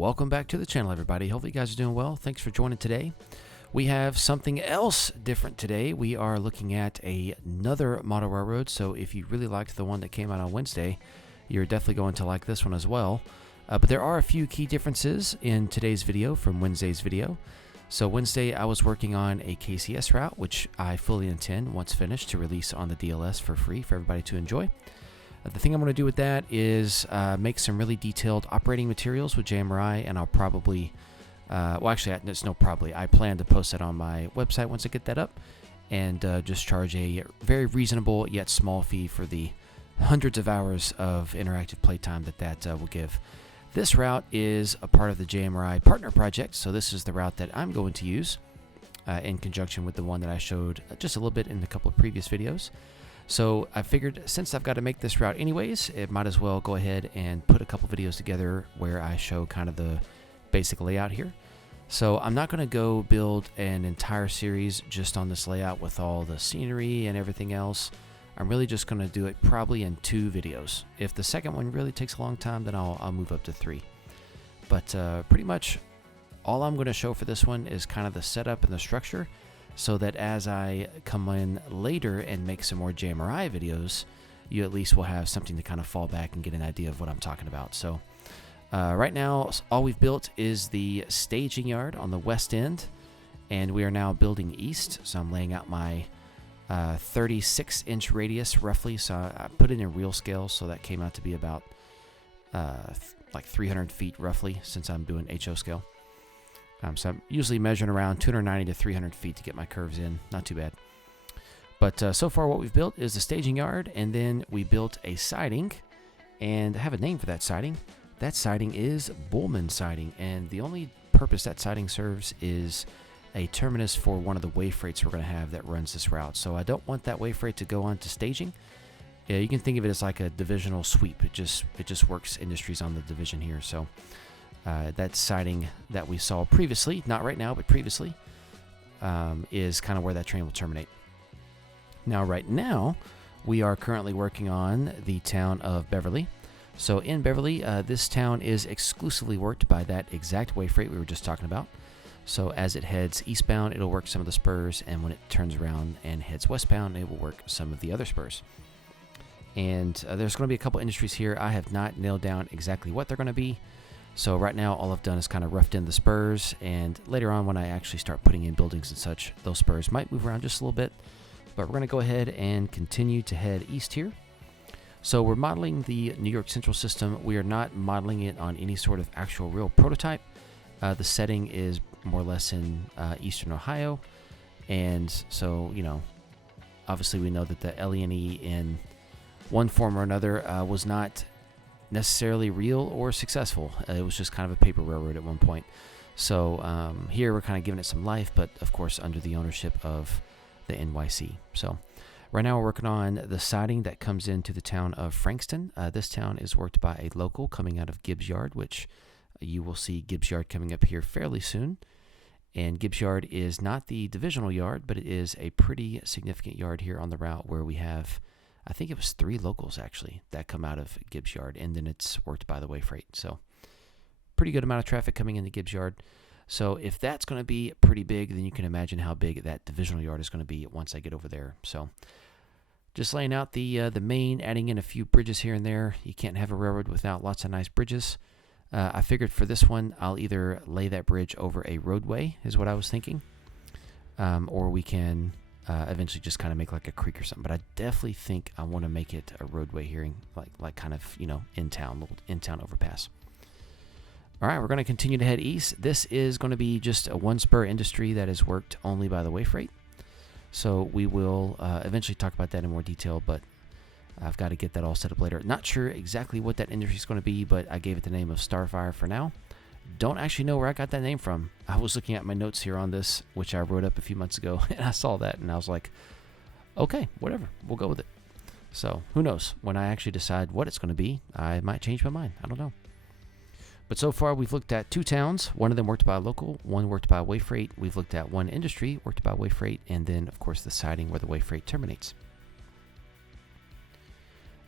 Welcome back to the channel, everybody. Hopefully you guys are doing well. Thanks for joining today. We have something else different today. We are looking at another model railroad. So if you really liked the one that came out on Wednesday, you're definitely going to like this one as well. But there are a few key differences in today's video from Wednesday's video. So Wednesday I was working on a KCS route, which I fully intend, once finished, to release on the DLS for free for everybody to enjoy. The thing I'm going to do with that is make some really detailed operating materials with JMRI, and I'll probably, it's no probably, I plan to post that on my website once I get that up, and just charge a very reasonable yet small fee for the hundreds of hours of interactive playtime that will give. This route is a part of the JMRI Partner Project, so this is the route that I'm going to use in conjunction with the one that I showed just a little bit in a couple of previous videos. So I figured since I've got to make this route anyways, it might as well go ahead and put a couple videos together where I show kind of the basic layout here. So I'm not going to go build an entire series just on this layout with all the scenery and everything else. I'm really just going to do it probably in 2 videos. If the second one really takes a long time, then I'll move up to 3. But pretty much all I'm going to show for this one is kind of the setup and the structure, so that as I come in later and make some more JMRI videos, you at least will have something to kind of fall back and get an idea of what I'm talking about. So right now, all we've built is the staging yard on the west end, and we are now building east. So I'm laying out my 36-inch radius roughly. So I put it in real scale, so that came out to be about like 300 feet roughly, since I'm doing HO scale. So I'm usually measuring around 290 to 300 feet to get my curves in. Not too bad. But so far what we've built is the staging yard, and then we built a siding, and I have a name for that siding. That siding is Bullman siding, and the only purpose that siding serves is a terminus for one of the way freights we're going to have that runs this route. So I don't want that way freight to go on to staging. You can think of it as like a divisional sweep. It just works industries on the division here. So that siding that we saw previously, not right now, but previously, is kind of where that train will terminate. Now, right now, we are currently working on the town of Beverly. So in Beverly, this town is exclusively worked by that exact way freight we were just talking about. So as it heads eastbound, it'll work some of the spurs, and when it turns around and heads westbound, it will work some of the other spurs. And there's going to be a couple industries here. I have not nailed down exactly what they're going to be. So right now, all I've done is kind of roughed in the spurs, and later on when I actually start putting in buildings and such, those spurs might move around just a little bit. But we're going to go ahead and continue to head east here. So we're modeling the New York Central system. We are not modeling it on any sort of actual real prototype. The setting is more or less in eastern Ohio. And so, you know, obviously we know that the LE&E in one form or another was not necessarily real or successful. It was just kind of a paper railroad at one point. So here we're kind of giving it some life, but of course under the ownership of the NYC. So right now we're working on the siding that comes into the town of Frankston. This town is worked by a local coming out of Gibbs Yard, which you will see Gibbs Yard coming up here fairly soon. And Gibbs Yard is not the divisional yard, but it is a pretty significant yard here on the route where we have, I think it was 3 locals actually that come out of Gibbs Yard, and then it's worked by the way freight. So pretty good amount of traffic coming into Gibbs Yard. So if that's going to be pretty big, then you can imagine how big that divisional yard is going to be once I get over there. So just laying out the main, adding in a few bridges here and there. You can't have a railroad without lots of nice bridges. I figured for this one, I'll either lay that bridge over a roadway, is what I was thinking, or we can eventually just kind of make like a creek or something. But I definitely think I want to make it a roadway here, like kind of, you know, little in-town overpass. All right, we're going to continue to head east. This is going to be just a one-spur industry that is worked only by the way freight. So we will eventually talk about that in more detail, but I've got to get that all set up later. Not sure exactly what that industry is going to be, but I gave it the name of Starfire for now. Don't actually know where I got that name from. I was looking at my notes here on this, which I wrote up a few months ago, and I saw that, and I was like, okay, whatever, we'll go with it. So who knows? When I actually decide what it's going to be, I might change my mind. I don't know. But so far, we've looked at 2 towns. One of them worked by a local, one worked by a way freight. We've looked at one industry worked by a way freight, and then, of course, the siding where the way freight terminates.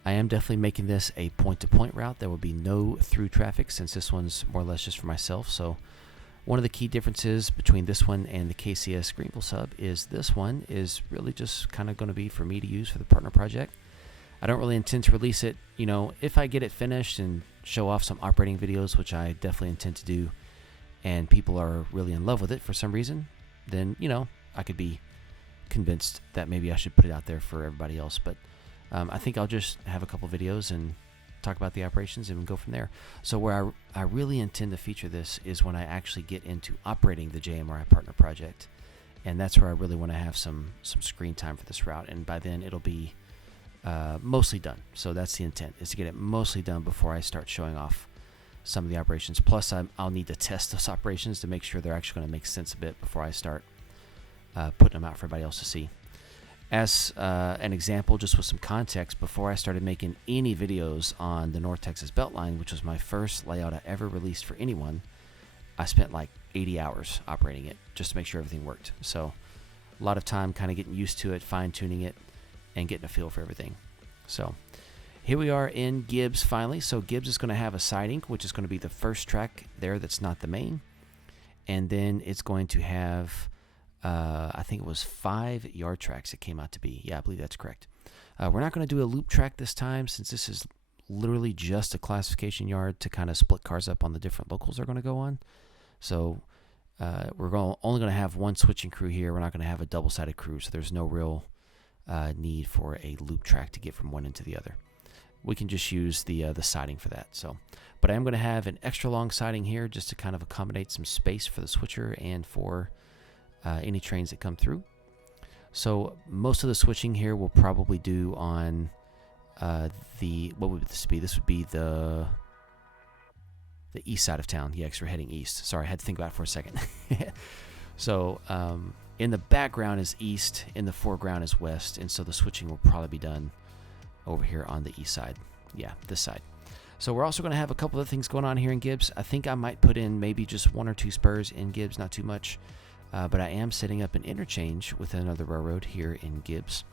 I am definitely making this a point-to-point route. There will be no through traffic since this one's more or less just for myself. So one of the key differences between this one and the KCS Greenville sub is this one is really just kind of going to be for me to use for the partner project. I don't really intend to release it, if I get it finished and show off some operating videos, which I definitely intend to do, and people are really in love with it for some reason, then, I could be convinced that maybe I should put it out there for everybody else. But I think I'll just have a couple videos and talk about the operations and go from there. So where I really intend to feature this is when I actually get into operating the JMRI Partner Project. And that's where I really want to have some screen time for this route. And by then it'll be mostly done. So that's the intent, is to get it mostly done before I start showing off some of the operations. Plus I'll need to test those operations to make sure they're actually going to make sense a bit before I start putting them out for everybody else to see. As an example, just with some context, before I started making any videos on the North Texas Beltline, which was my first layout I ever released for anyone, I spent like 80 hours operating it just to make sure everything worked. So a lot of time kind of getting used to it, fine-tuning it, and getting a feel for everything. So here we are in Gibbs finally. So Gibbs is going to have a siding, which is going to be the first track there that's not the main. And then it's going to have, I think it was 5 yard tracks it came out to be. Yeah, I believe that's correct. We're not going to do a loop track this time since this is literally just a classification yard to kind of split cars up on the different locals they're going to go on. So we're only going to have one switching crew here. We're not going to have a double-sided crew, so there's no real need for a loop track to get from one end to the other. We can just use the siding for that. So, but I am going to have an extra long siding here just to kind of accommodate some space for the switcher and for any trains that come through. So most of the switching here we'll probably do on what would this be? This would be the east side of town. Yeah, because we're heading east. Sorry, I had to think about it for a second. So in the background is east, in the foreground is west, and so the switching will probably be done over here on the east side. Yeah, this side. So we're also going to have a couple of things going on here in Gibbs. I think I might put in maybe just 1 or 2 spurs in Gibbs, not too much. But I am setting up an interchange with another railroad here in Gibbs.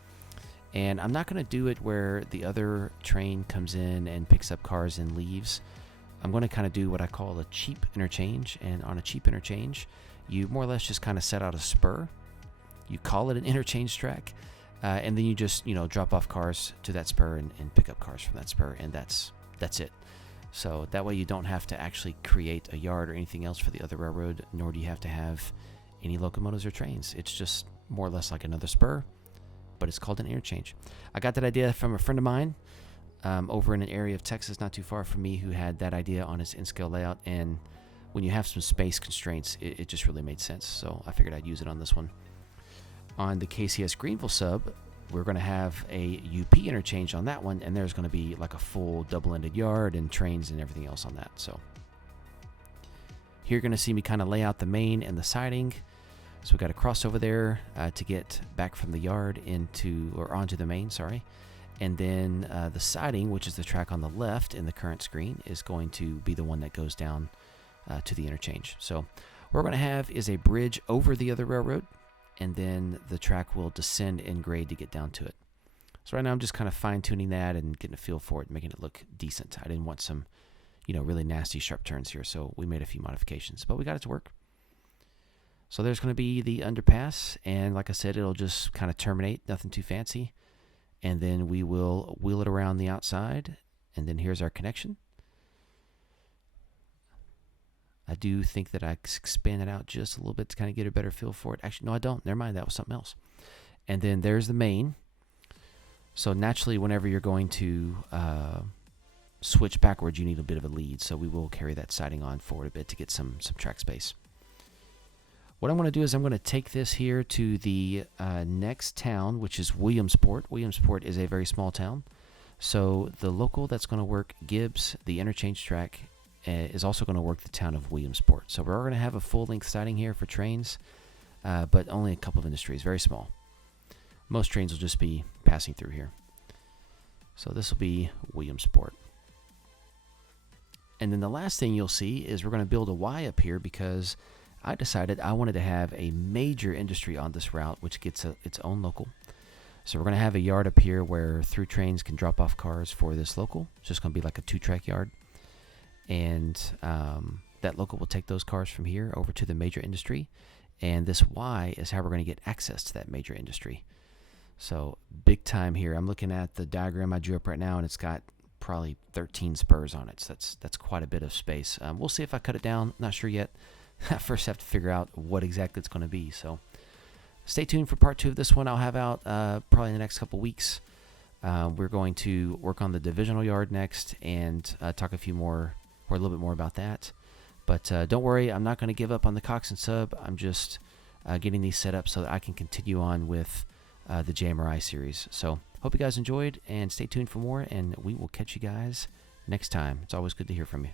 And I'm not going to do it where the other train comes in and picks up cars and leaves. I'm going to kind of do what I call a cheap interchange. And on a cheap interchange, you more or less just kind of set out a spur. You call it an interchange track. And then you just, drop off cars to that spur and pick up cars from that spur. And that's it. So that way you don't have to actually create a yard or anything else for the other railroad, nor do you have to have any locomotives or trains. It's just more or less like another spur, but it's called an interchange. I got that idea from a friend of mine over in an area of Texas not too far from me who had that idea on his in-scale layout, and when you have some space constraints, it just really made sense, so I figured I'd use it on this one. On the KCS Greenville sub, we're going to have a UP interchange on that one, and there's going to be like a full double-ended yard and trains and everything else on that. So here you're going to see me kind of lay out the main and the siding. So we've got to cross over there to get back from the yard onto the main, sorry. And then the siding, which is the track on the left in the current screen, is going to be the one that goes down to the interchange. So what we're going to have is a bridge over the other railroad, and then the track will descend in grade to get down to it. So right now I'm just kind of fine-tuning that and getting a feel for it and making it look decent. I didn't want some, really nasty sharp turns here, so we made a few modifications, but we got it to work. So there's going to be the underpass, and like I said, it'll just kind of terminate, nothing too fancy. And then we will wheel it around the outside, and then here's our connection. I do think that I expand it out just a little bit to kind of get a better feel for it. Actually, no, I don't. Never mind, that was something else. And then there's the main. So naturally, whenever you're going to switch backwards, you need a bit of a lead. So we will carry that siding on forward a bit to get some track space. What I'm going to do is I'm going to take this here to the next town, which is Williamsport. Williamsport is a very small town. So the local that's going to work Gibbs, the interchange track, is also going to work the town of Williamsport. So we're going to have a full-length siding here for trains, but only a couple of industries, very small. Most trains will just be passing through here. So this will be Williamsport. And then the last thing you'll see is we're going to build a Y up here because I decided I wanted to have a major industry on this route, which gets its own local. So we're going to have a yard up here where through trains can drop off cars for this local. It's just going to be like a 2-track yard. And that local will take those cars from here over to the major industry. And this Y is how we're going to get access to that major industry. So big time here. I'm looking at the diagram I drew up right now, and it's got probably 13 spurs on it. So that's quite a bit of space. We'll see if I cut it down. Not sure yet. I first have to figure out what exactly it's going to be. So stay tuned for part 2 of this one. I'll have out probably in the next couple weeks. We're going to work on the divisional yard next and talk a little bit more about that. But don't worry, I'm not going to give up on the Cox and Sub. I'm just getting these set up so that I can continue on with the JMRI series. So hope you guys enjoyed, and stay tuned for more, and we will catch you guys next time. It's always good to hear from you.